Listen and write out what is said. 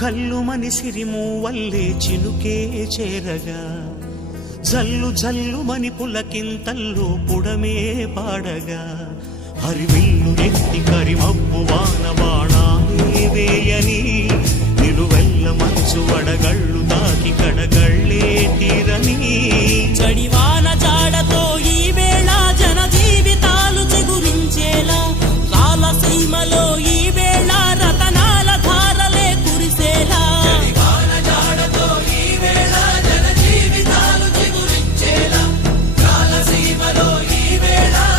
కల్లుమని సిరిమూవల్లే చినుకే చేరగా జల్లు జల్లుమని పులకింతల్లో పుడమే పాడగా హరివిల్లు ఎత్తి కరిమబ్బు వాన బాణాలే వేయని నిలువెల్ల మంచు వడగళ్ళు తాకి కడగళ్ళే తీరని చడివాన